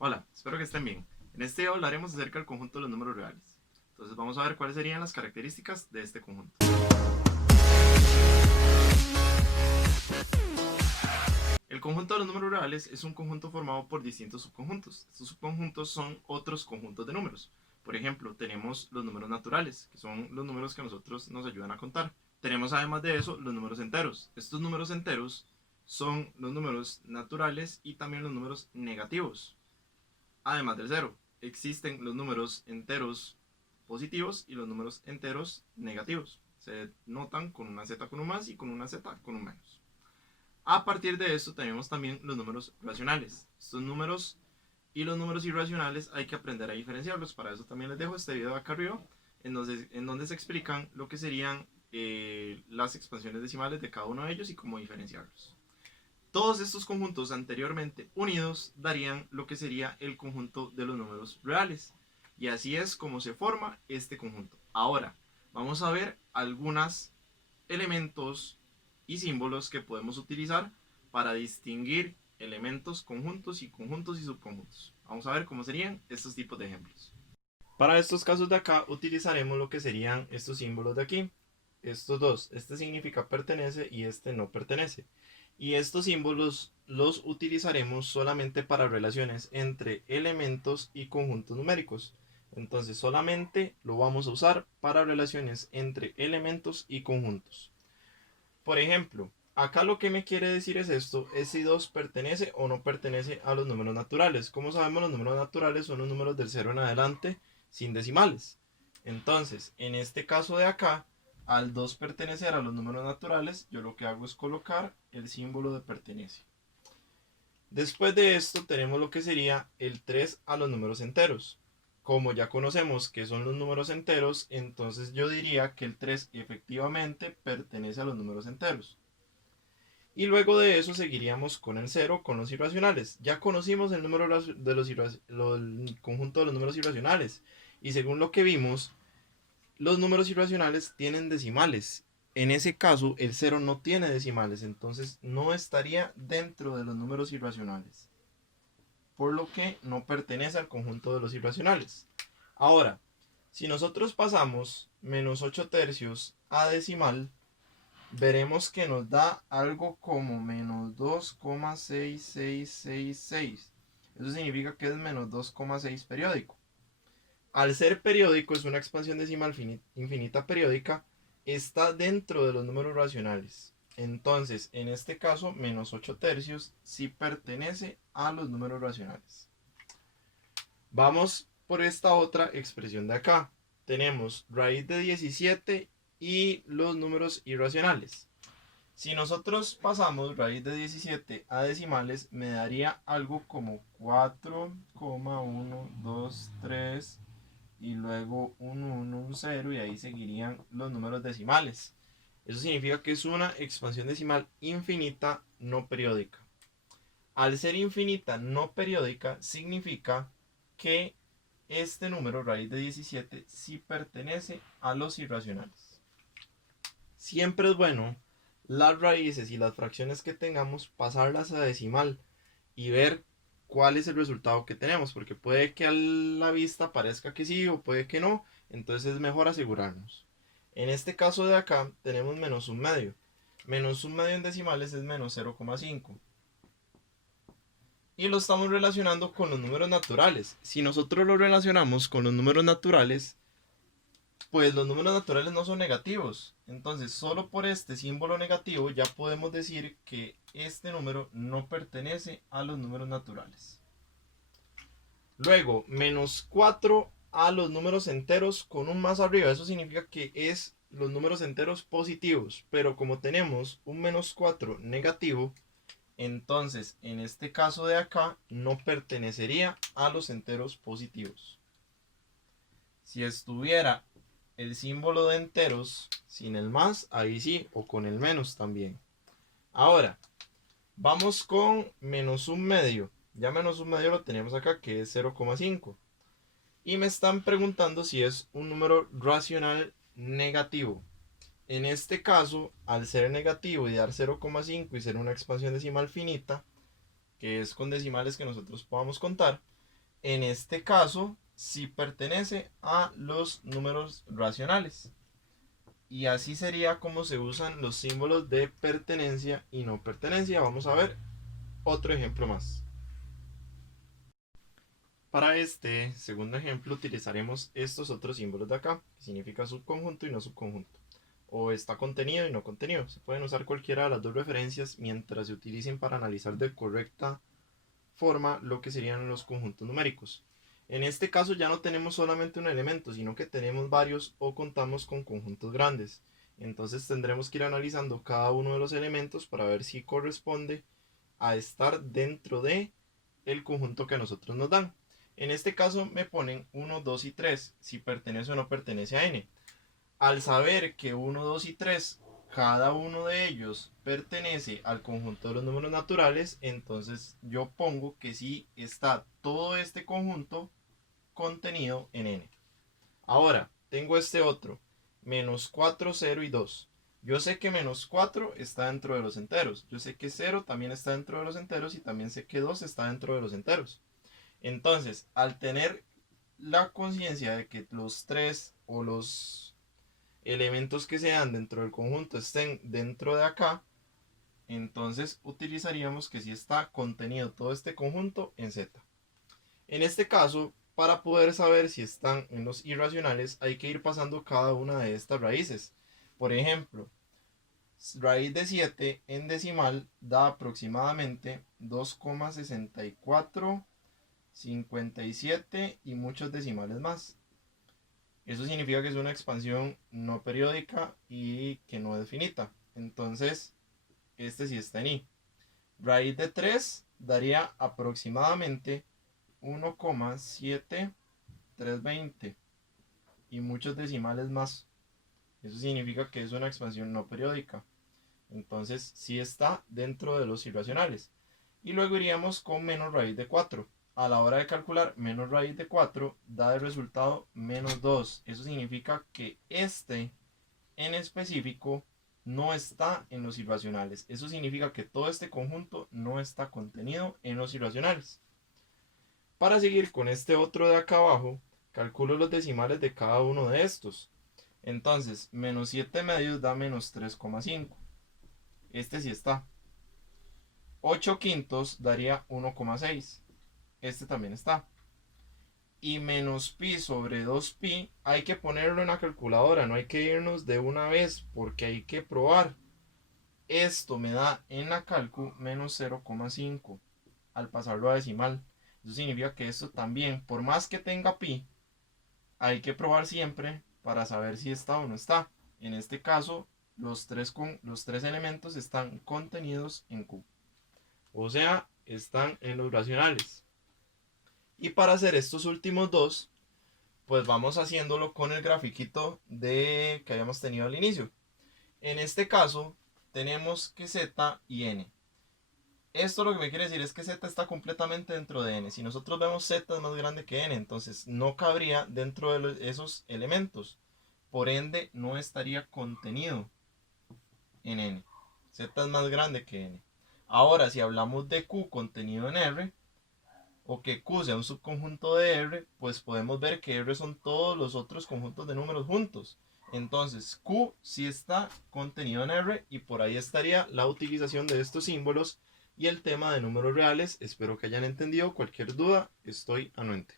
Hola, espero que estén bien. En este video hablaremos acerca del conjunto de los números reales. Entonces vamos a ver cuáles serían las características de este conjunto. El conjunto de los números reales es un conjunto formado por distintos subconjuntos. Estos subconjuntos son otros conjuntos de números. Por ejemplo, tenemos los números naturales, que son los números que a nosotros nos ayudan a contar. Tenemos además de eso los números enteros. Estos números enteros son los números naturales y también los números negativos. Además del cero, existen los números enteros positivos y los números enteros negativos. Se notan con una z con un más y con una z con un menos. A partir de esto tenemos también los números racionales. Estos números y los números irracionales hay que aprender a diferenciarlos. Para eso también les dejo este video acá arriba, en donde se explican lo que serían las expansiones decimales de cada uno de ellos y cómo diferenciarlos. Todos estos conjuntos anteriormente unidos darían lo que sería el conjunto de los números reales. Y así es como se forma este conjunto. Ahora, vamos a ver algunos elementos y símbolos que podemos utilizar para distinguir elementos, conjuntos y subconjuntos. Vamos a ver cómo serían estos tipos de ejemplos. Para estos casos de acá utilizaremos lo que serían estos símbolos de aquí. Estos dos, este significa pertenece y este no pertenece. Y estos símbolos los utilizaremos solamente para relaciones entre elementos y conjuntos numéricos. Entonces solamente lo vamos a usar para relaciones entre elementos y conjuntos. Por ejemplo, acá lo que me quiere decir es esto, es si 2 pertenece o no pertenece a los números naturales. Como sabemos, los números naturales son los números del 0 en adelante sin decimales. Entonces, en este caso de acá, al 2 pertenecer a los números naturales, yo lo que hago es colocar el símbolo de pertenece. Después de esto tenemos lo que sería el 3 a los números enteros. Como ya conocemos que son los números enteros, entonces yo diría que el 3 efectivamente pertenece a los números enteros. Y luego de eso seguiríamos con el 0, con los irracionales. Ya conocimos el número de el conjunto de los números irracionales. Y según lo que vimos, los números irracionales tienen decimales. En ese caso, el 0 no tiene decimales, entonces no estaría dentro de los números irracionales, por lo que no pertenece al conjunto de los irracionales. Ahora, si nosotros pasamos menos 8 tercios a decimal, veremos que nos da algo como menos 2,6666. Eso significa que es menos 2,6 periódico. Al ser periódico, es una expansión decimal infinita periódica, está dentro de los números racionales. Entonces, en este caso, menos 8 tercios sí pertenece a los números racionales. Vamos por esta otra expresión de acá. Tenemos raíz de 17 y los números irracionales. Si nosotros pasamos raíz de 17 a decimales, me daría algo como 4,123 y luego un 1, un 0 y ahí seguirían los números decimales. Eso significa que es una expansión decimal infinita no periódica. Al ser infinita no periódica significa que este número, raíz de 17, sí pertenece a los irracionales. Siempre es bueno las raíces y las fracciones que tengamos pasarlas a decimal y ver cuál es el resultado que tenemos, porque puede que a la vista parezca que sí o puede que no, entonces es mejor asegurarnos. En este caso de acá tenemos menos un medio. Menos un medio en decimales es menos 0,5. Y lo estamos relacionando con los números naturales. Si nosotros lo relacionamos con los números naturales, pues los números naturales no son negativos. Entonces, solo por este símbolo negativo ya podemos decir que este número no pertenece a los números naturales. Luego, menos 4 a los números enteros con un más arriba. Eso significa que es los números enteros positivos. Pero como tenemos un menos 4 negativo, entonces en este caso de acá no pertenecería a los enteros positivos. Si estuviera el símbolo de enteros sin el más, ahí sí, o con el menos también. Ahora, vamos con menos un medio. Ya menos un medio lo tenemos acá, que es 0,5. Y me están preguntando si es un número racional negativo. En este caso, al ser negativo y dar 0,5 y ser una expansión decimal finita, que es con decimales que nosotros podamos contar, en este caso sí pertenece a los números racionales. Y así sería como se usan los símbolos de pertenencia y no pertenencia. Vamos a ver otro ejemplo más. Para este segundo ejemplo utilizaremos estos otros símbolos de acá, que significa subconjunto y no subconjunto, o está contenido y no contenido. Se pueden usar cualquiera de las dos referencias mientras se utilicen para analizar de correcta forma lo que serían los conjuntos numéricos. En este caso ya no tenemos solamente un elemento, sino que tenemos varios o contamos con conjuntos grandes. Entonces tendremos que ir analizando cada uno de los elementos para ver si corresponde a estar dentro de el conjunto que a nosotros nos dan. En este caso me ponen 1, 2 y 3, si pertenece o no pertenece a n. Al saber que 1, 2 y 3, cada uno de ellos pertenece al conjunto de los números naturales, entonces yo pongo que sí está todo este conjunto contenido en n. Ahora, tengo este otro, menos 4, 0 y 2. Yo sé que menos 4 está dentro de los enteros. Yo sé que 0 también está dentro de los enteros y también sé que 2 está dentro de los enteros. Entonces, al tener la conciencia de que los 3 o los elementos que sean dentro del conjunto estén dentro de acá, entonces utilizaríamos que si está contenido todo este conjunto en Z. En este caso, para poder saber si están en los irracionales, hay que ir pasando cada una de estas raíces. Por ejemplo, raíz de 7 en decimal da aproximadamente 2,6457 y muchos decimales más. Eso significa que es una expansión no periódica y que no es finita. Entonces, este sí está en i. Raíz de 3 daría aproximadamente 1,7320 y muchos decimales más. Eso significa que es una expansión no periódica. Entonces sí está dentro de los irracionales. Y luego iríamos con menos raíz de 4. A la hora de calcular, menos raíz de 4 da de resultado menos 2. Eso significa que este en específico no está en los irracionales. Eso significa que todo este conjunto no está contenido en los irracionales. Para seguir con este otro de acá abajo, calculo los decimales de cada uno de estos. Entonces, menos 7 medios da menos 3,5. Este sí está. 8 quintos daría 1,6. Este también está. Y menos pi sobre 2pi hay que ponerlo en la calculadora. No hay que irnos de una vez porque hay que probar. Esto me da en la calcu menos 0,5 al pasarlo a decimal. Eso significa que esto también, por más que tenga pi, hay que probar siempre para saber si está o no está. En este caso, los tres elementos están contenidos en Q. O sea, están en los racionales. Y para hacer estos últimos dos, pues vamos haciéndolo con el grafiquito que habíamos tenido al inicio. En este caso, tenemos que Z y N. Esto lo que me quiere decir es que Z está completamente dentro de N. Si nosotros vemos Z es más grande que N, entonces no cabría dentro de esos elementos. Por ende, no estaría contenido en N. Z es más grande que N. Ahora, si hablamos de Q contenido en R, o que Q sea un subconjunto de R, pues podemos ver que R son todos los otros conjuntos de números juntos. Entonces, Q sí está contenido en R y por ahí estaría la utilización de estos símbolos y el tema de números reales. Espero que hayan entendido. Cualquier duda, estoy anuente.